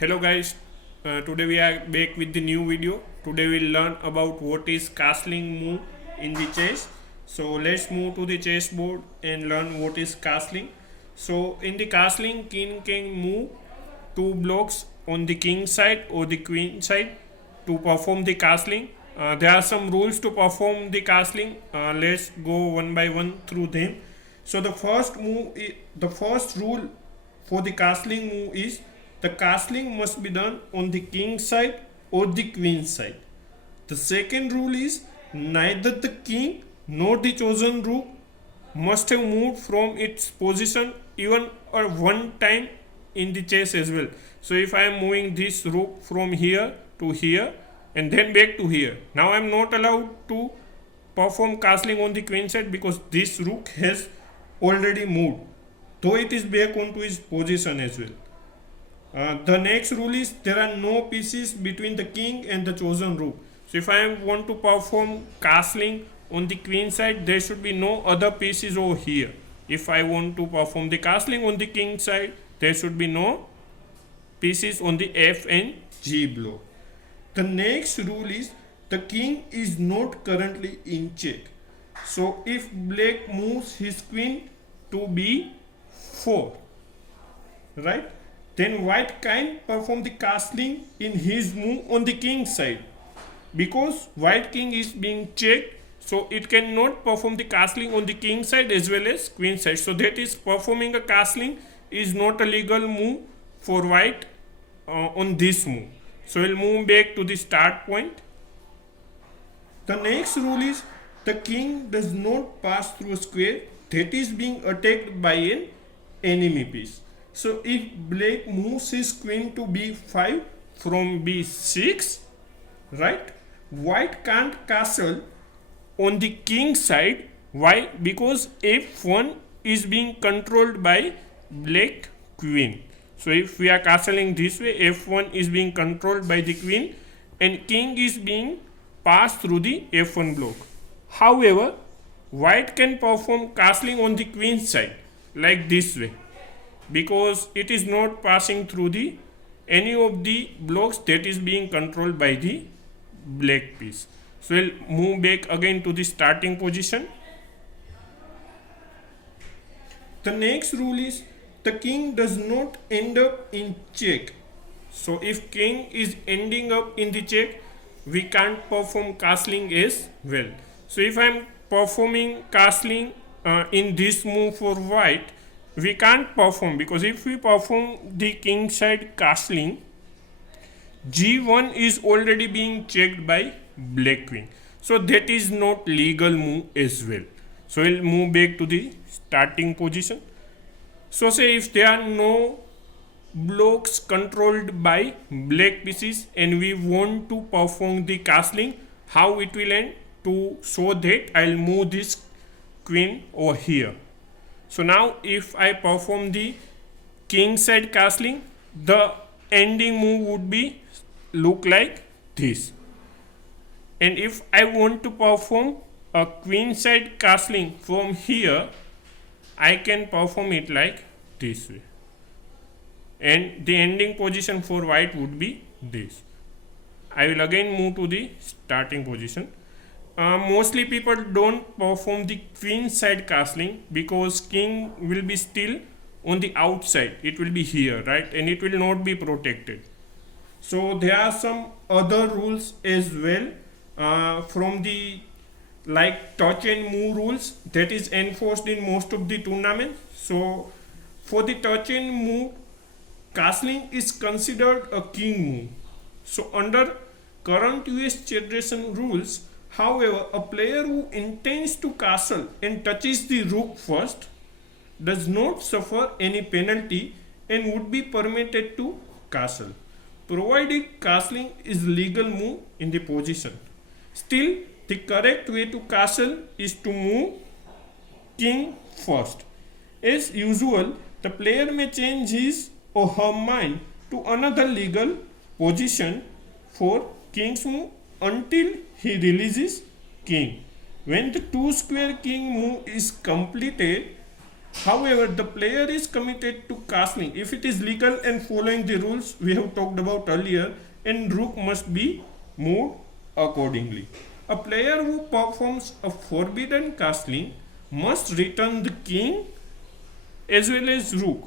Hello guys, today we are back with the new video. Today we'll learn about what is castling move in the chess. So let's move to the chessboard and learn what is castling. So in the castling, king can move two blocks on the king side or the queen side to perform the castling. There are some rules to perform the castling. Let's go one by one through them. So the first rule for the castling move is the castling must be done on the king side or the queen side. The second rule is neither the king nor the chosen rook must have moved from its position even or one time in the chess as well. So if I am moving this rook from here to here and then back to here, now I am not allowed to perform castling on the queen side because this rook has already moved, though it is back onto its position as well. The next rule is there are no pieces between the king and the chosen rook. So if I want to perform castling on the queen side, there should be no other pieces over here. If I want to perform the castling on the king side, there should be no pieces on the f and g block. The next rule is the king is not currently in check. So if black moves his queen to b4, right, then white can perform the castling in his move on the king side. Because white king is being checked, so it cannot perform the castling on the king side as well as queen side. So that is performing a castling is not a legal move for white on this move. So we'll move back to the start point. The next rule is the king does not pass through a square that is being attacked by an enemy piece. So if black moves his queen to b5 from b6, right, white can't castle on the king side. Why? Because f1 is being controlled by black queen. So if we are castling this way, f1 is being controlled by the queen and king is being passed through the f1 block. However, white can perform castling on the queen side like this way, because it is not passing through the any of the blocks that is being controlled by the black piece. So we'll move back again to the starting position. The next rule is the king does not end up in check. So if king is ending up in the check, we can't perform castling as well. So if I am performing castling in this move for white, we can't perform, because if we perform the king side castling, g1 is already being checked by black queen. So that is not legal move as well. So we'll move back to the starting position. So say if there are no blocks controlled by black pieces and we want to perform the castling, how it will end? To show that, I'll move this queen over here. So now if I perform the king side castling, the ending move would be look like this. And if I want to perform a queen side castling from here, I can perform it like this way. And the ending position for white would be this. I will again move to the starting position. Mostly people don't perform the queen side castling because king will be still on the outside. It will be here, right, and it will not be protected. So there are some other rules as well from the like touch and move rules that is enforced in most of the tournaments. So for the touch and move, castling is considered a king move. So under current US Federation rules, however, a player who intends to castle and touches the rook first does not suffer any penalty and would be permitted to castle, provided castling is legal move in the position. Still, the correct way to castle is to move king first. As usual, the player may change his or her mind to another legal position for king's move until he releases king. When the two square king move is completed, However, the player is committed to castling if it is legal and following the rules we have talked about earlier, and rook must be moved accordingly. A player who performs a forbidden castling must return the king as well as rook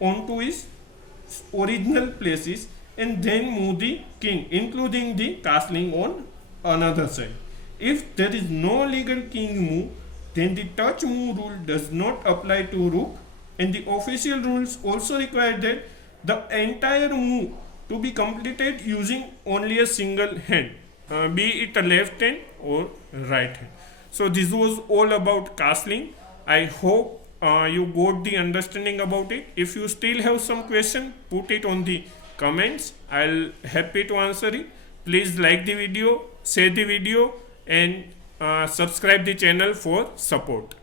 onto his original places and then move the king, including the castling on another side. If there is no legal king move, then the touch move rule does not apply to rook, and the official rules also require that the entire move to be completed using only a single hand, be it a left hand or right hand. So this was all about castling. I hope you got the understanding about it. If you still have some question, put it on the comments. I'll happy to answer it. Please like the video, share the video, and subscribe the channel for support.